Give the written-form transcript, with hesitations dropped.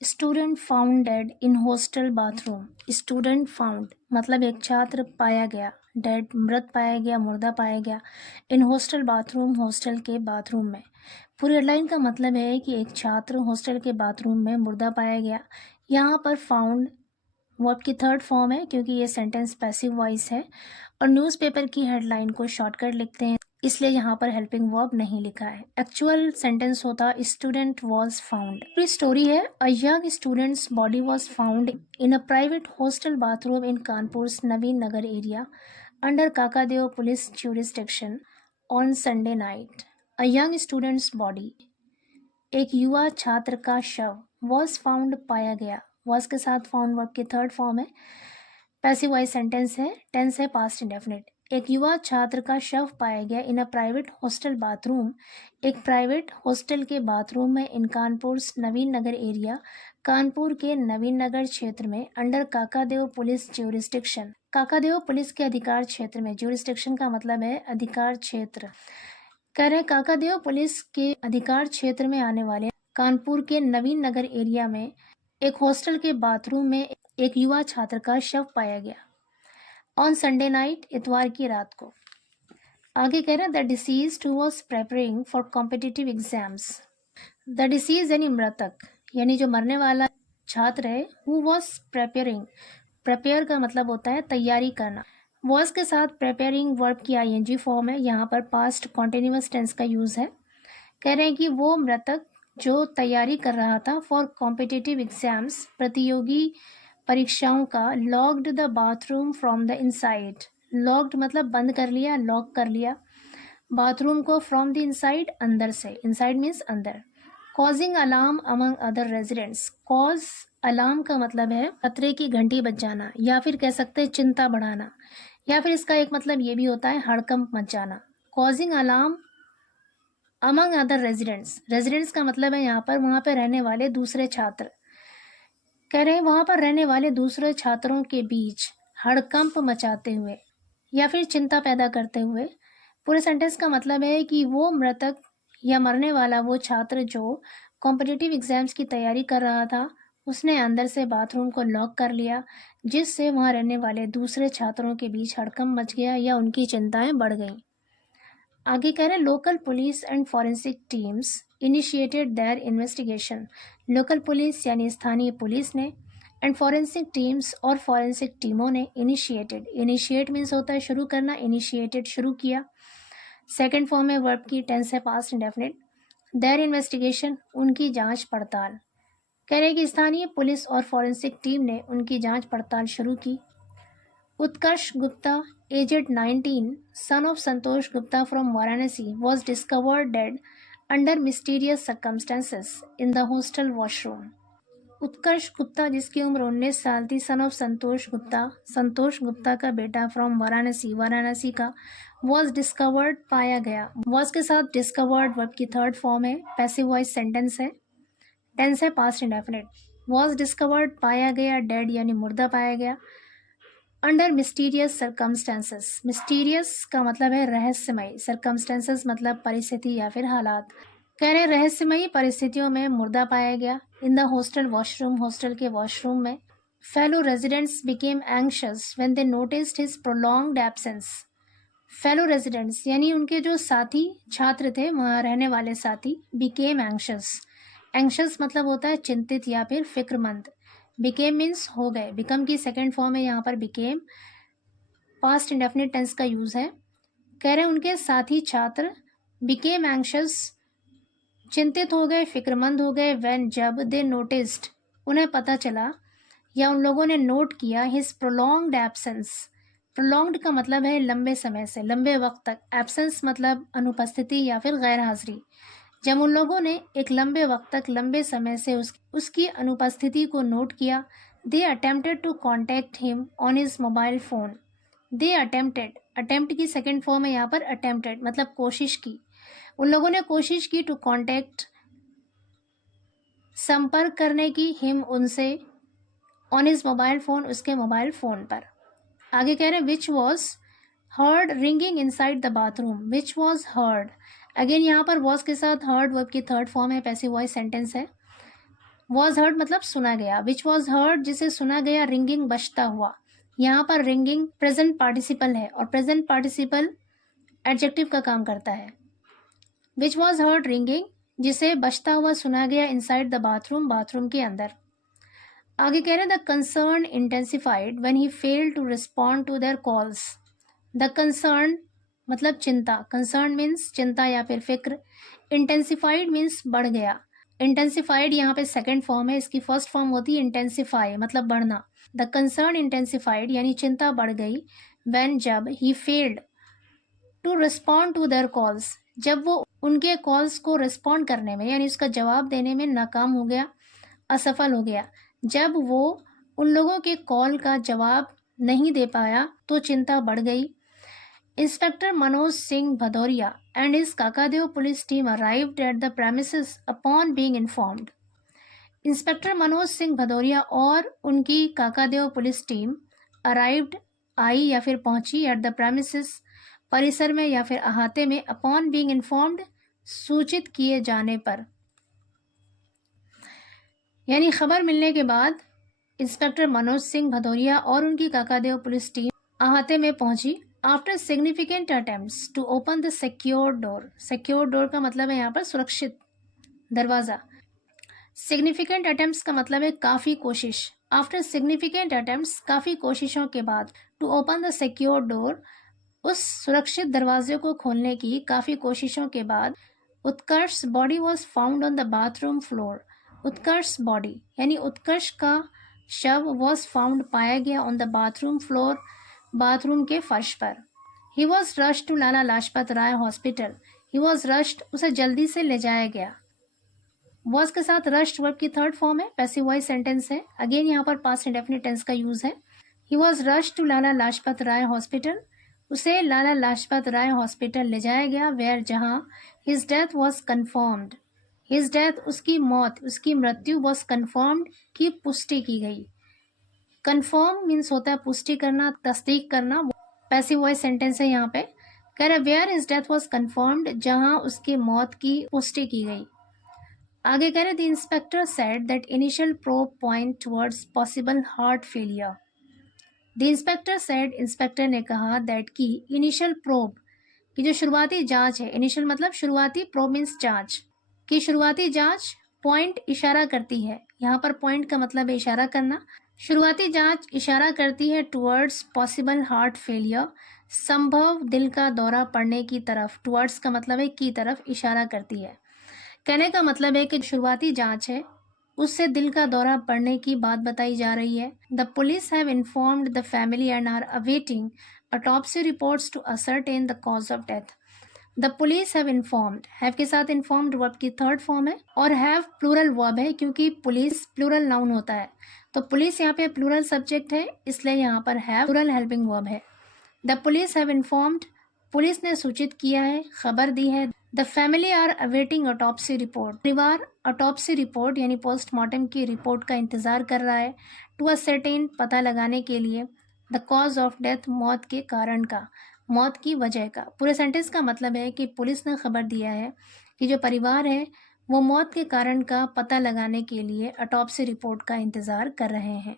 Student found dead in hostel bathroom. Student found मतलब एक छात्र पाया गया, डेड मृत पाया गया, मुर्दा पाया गया, इन हॉस्टल बाथरूम हॉस्टल के बाथरूम में। पूरी हेडलाइन का मतलब है कि एक छात्र हॉस्टल के बाथरूम में मुर्दा पाया गया। यहाँ पर फाउंड वर्ब की थर्ड फॉर्म है क्योंकि ये सेंटेंस पैसिव वॉइस है और न्यूज़पेपर की हेडलाइन को शॉर्टकट लिखते हैं, इसलिए यहाँ पर हेल्पिंग वर्ब नहीं लिखा है। एक्चुअल सेंटेंस होता स्टूडेंट वॉज फाउंड। पूरी स्टोरी है, a young student's body was found in a private hostel bathroom in Kanpur Naveen Nagar area under Kakadeo police jurisdiction on Sunday night. A young student's body एक युवा छात्र का शव, वॉज फाउंड पाया गया, वॉज के साथ फाउंड वर्ब की थर्ड फॉर्म है, पैसिव वॉइस सेंटेंस है, टेंस है पास्ट इंडेफिनिट। एक युवा छात्र का शव पाया गया in a private hostel bathroom, एक प्राइवेट हॉस्टल के बाथरूम में इन कानपुर नवीन नगर एरिया, कानपुर के नवीन नगर क्षेत्र में, under Kakadeo police jurisdiction, Kakadeo police के अधिकार क्षेत्र में। ज्यूरिसडिक्शन का मतलब है अधिकार क्षेत्र। कह रहे हैं काकादेव पुलिस के अधिकार क्षेत्र में आने वाले कानपुर के नवीन नगर एरिया में एक हॉस्टल के बाथरूम में एक युवा छात्र का शव पाया गया ऑन संडे नाइट, इतवार की रात को। आगे कह रहे हैं the deceased who was preparing for competitive exams. The disease यानी मृतक, यानी जो मरने वाला छात्र है, हु वाज प्रिपेयरिंग, प्रिपेयर का मतलब होता है तैयारी करना। वॉज के साथ प्रिपेयरिंग वर्ब की आईएनजी फॉर्म है, यहाँ पर पास्ट कॉन्टिन्यूअस टेंस का यूज है। कह रहे हैं कि वो मृतक जो तैयारी कर रहा था फॉर कॉम्पिटिटिव एग्जाम्स, प्रतियोगी परीक्षाओं का, locked the bathroom from the inside. Locked मतलब बंद कर लिया, लॉक कर लिया बाथरूम को, फ्रॉम द इनसाइड अंदर से, इनसाइड मीन्स अंदर। Causing alarm among other residents. Cause alarm का मतलब है खतरे की घंटी बजाना, या फिर कह सकते हैं चिंता बढ़ाना, या फिर इसका एक मतलब ये भी होता है हड़कंप मचाना। Causing alarm among other residents, residents का मतलब है यहाँ पर वहाँ पे रहने वाले दूसरे छात्र। कह रहे हैं वहाँ पर रहने वाले दूसरे छात्रों के बीच हड़कंप मचाते हुए या फिर चिंता पैदा करते हुए। पूरे सेंटेंस का मतलब है कि वो मृतक या मरने वाला वो छात्र जो कॉम्पिटिटिव एग्जाम्स की तैयारी कर रहा था, उसने अंदर से बाथरूम को लॉक कर लिया, जिससे वहाँ रहने वाले दूसरे छात्रों के बीच हड़कंप मच गया या उनकी चिंताएं बढ़ गईं। आगे कह रहे हैं local police and forensic teams initiated their investigation. Local police यानी स्थानीय पुलिस ने, एंड फॉरेंसिक टीम्स और फॉरेंसिक टीमों ने इनिशिएटेड, इनिशिएट मीन्स होता है शुरू करना, इनिशिएटेड शुरू किया। सेकेंड फॉर्म है वर्ब की, टेंस है पास्ट इंडेफिनिट। देयर इन्वेस्टिगेशन उनकी जांच पड़ताल। कह रहे हैं कि स्थानीय पुलिस और फॉरेंसिक टीम ने उनकी जांच पड़ताल शुरू की। उत्कर्ष Gupta, aged 19, son of Santosh Gupta from Varanasi, was discovered dead under mysterious circumstances in the hostel washroom. उत्कर्ष गुप्ता जिसकी उम्र 19 साल थी, सन ऑफ संतोष गुप्ता, संतोष गुप्ता का बेटा, फ्रॉम वाराणसी, वाराणसी का, वॉज डिस्कवर्ड पाया गया। वॉज के साथ डिस्कवर्ड वर्ब की थर्ड फॉर्म है, पैसिव वॉइस सेंटेंस है, टेंस है पास्ट इंडेफिनिट। वॉज डिस्कवर्ड पाया गया, डेड यानी मुर्दा पाया गया, अंडर मिस्टीरियस सर्कमस्टेंसेस। मिस्टीरियस का मतलब है रहस्यमय, सर्कमस्टेंसेस मतलब परिस्थिति या फिर हालात। कह रहे रहस्यमयी परिस्थितियों में मुर्दा पाया गया in the hostel washroom, hostel के वॉशरूम में। Fellow residents became anxious when they noticed his prolonged absence. Fellow residents यानी उनके जो साथी छात्र थे, वहाँ रहने वाले साथी, बिकेम एंग्शियस, एंग्शियस मतलब होता है चिंतित या फिर फिक्रमंद। बिकेम मीन्स हो गए, बिकम की सेकेंड फॉर्म है यहाँ पर बिकेम, पास्ट इंडेफिनिट टेंस का यूज है। कह रहे हैं उनके साथी छात्र बिकेम एंग्शियस चिंतित हो गए, फिक्रमंद हो गए, व्हेन जब, दे नोटिस्ड उन्हें पता चला या उन लोगों ने नोट किया, हिज प्रोलॉन्ग्ड एब्सेंस। प्रोलॉन्ग्ड का मतलब है लंबे समय से, लंबे वक्त तक, एब्सेंस मतलब अनुपस्थिति या फिर गैर हाजिरी। जब उन लोगों ने एक लंबे वक्त तक, लंबे समय से उसकी अनुपस्थिति को नोट किया, they attempted to contact him on his mobile phone. They attempted, attempt की सेकेंड फॉर्म है यहाँ पर अटेम्प्टेड मतलब कोशिश की, उन लोगों ने कोशिश की, टू कॉन्टैक्ट संपर्क करने की, हिम उनसे, ऑन हिज मोबाइल फ़ोन उसके मोबाइल फ़ोन पर। आगे कह रहे हैं which was heard ringing inside the bathroom. Which was heard, again यहाँ पर वॉज के साथ हर्ड वर्ब की थर्ड फॉर्म है, पैसिव वॉइस सेंटेंस है। वॉज हर्ड मतलब सुना गया, विच वॉज हर्ड जिसे सुना गया, रिंगिंग बजता हुआ। यहाँ पर रिंगिंग प्रेजेंट पार्टिसिपल है और प्रेजेंट पार्टिसिपल एडजेक्टिव का काम करता है। विच वॉज हर्ड रिंगिंग जिसे बजता हुआ सुना गया इनसाइड द बाथरूम, बाथरूम के अंदर। आगे कह रहे the concern intensified when he failed to respond to their calls. The concern मतलब चिंता, कंसर्न मीन्स चिंता या फिर फिक्र, इंटेंसिफाइड मीन्स बढ़ गया। इंटेंसिफाइड यहाँ पे सेकंड फॉर्म है, इसकी फर्स्ट फॉर्म होती है इंटेंसिफाई मतलब बढ़ना। द कंसर्न इंटेंसिफाइड यानी चिंता बढ़ गई, व्हेन जब, he failed to respond to their calls जब वो उनके कॉल्स को रिस्पॉन्ड करने में यानी उसका जवाब देने में नाकाम हो गया, असफल हो गया। जब वो उन लोगों के कॉल का जवाब नहीं दे पाया तो चिंता बढ़ गई। Inspector Manoj Singh Bhadauria and his Kakadev police team arrived at the premises upon being informed. Inspector Manoj Singh Bhadauria और उनकी काकादेव पुलिस टीम अराइव्ड आई या फिर पहुंची, एट द प्रेमिसेस परिसर में या फिर अहाते में, अपॉन बीइंग इन्फॉर्म्ड सूचित किए जाने पर, यानी खबर मिलने के बाद इंस्पेक्टर मनोज सिंह भदौरिया और उनकी काकादेव पुलिस टीम अहाते में पहुंची। After significant attempts to open the secure door, secure door का मतलब है यहाँ पर सुरक्षित दरवाज़ा। सिग्निफिकेंट अटेम्प्ट्स का मतलब है काफ़ी कोशिश। आफ्टर सिग्निफिकेंट अटेम्प्ट्स काफ़ी कोशिशों के बाद, to open the secure door उस सुरक्षित दरवाजे को खोलने की काफ़ी कोशिशों के बाद, Utkarsh body was found on the bathroom floor. Utkarsh body यानी उत्कर्ष का शव वॉज फाउंड पाया गया on the bathroom floor, bathroom के फर्श पर। He was rushed to Lala Lajpat Rai hospital. He was rushed उसे जल्दी से ले जाया गया। वॉज के साथ रश्ड वर्ब की थर्ड फॉर्म है, पैसिव वॉइस सेंटेंस है। अगेन यहाँ पर पास्ट इंडेफिनिट टेंस का यूज है। ही was rushed to Lala Lajpat Rai hospital, उसे लाला लाजपत राय हॉस्पिटल ले जाया गया, वेयर जहाँ, his death was confirmed, his death उसकी मौत, उसकी मृत्यु, वॉज कन्फर्म्ड की पुष्टि की गई। कन्फर्म मीन्स होता है पुष्टि करना, तस्दीक करना। पैसिव वॉइस सेंटेंस है यहाँ पे। कह रहे where his death was confirmed, जहाँ उसकी मौत की पुष्टि की गई। आगे कह रहे the inspector said that initial probe point towards possible heart failure. The inspector said, inspector ने कहा, दैट की इनिशियल प्रोब की जो शुरुआती जांच है, इनिशियल मतलब शुरुआती, प्रोब मीन्स जांच, की शुरुआती जांच पॉइंट इशारा करती है। यहाँ पर पॉइंट का मतलब है इशारा करना। शुरुआती जांच इशारा करती है टुवर्ड्स पॉसिबल हार्ट फेलियर, संभव दिल का दौरा पड़ने की तरफ। टुवर्ड्स का मतलब है की तरफ इशारा करती है। कहने का मतलब है कि शुरुआती जांच है उससे दिल का दौरा पड़ने की बात बताई जा रही है। The police have informed the family and are awaiting autopsy reports to ascertain the cause of death. The police have informed, have के साथ इन्फॉर्म्ड वर्ब की थर्ड फॉर्म है, और हैव प्लूरल वर्ब है क्योंकि पुलिस प्लूरल नाउन होता है, तो पुलिस यहाँ पे प्लूरल सब्जेक्ट है, इसलिए यहाँ पर हैव प्लूरल हेल्पिंग वर्ब है। द पुलिस हैव इन्फॉर्म्ड, पुलिस ने सूचित किया है, खबर दी है। The family are awaiting autopsy report, परिवार ऑटोप्सी रिपोर्ट यानी पोस्टमार्टम की रिपोर्ट का इंतजार कर रहा है। टू असर्टेन पता लगाने के लिए, द कॉज ऑफ डेथ मौत के कारण का, मौत की वजह का। पूरे सेंटेंस का मतलब है कि पुलिस ने खबर दिया है कि जो परिवार है वो मौत के कारण का पता लगाने के लिए ऑटोप्सी रिपोर्ट का इंतज़ार कर रहे हैं।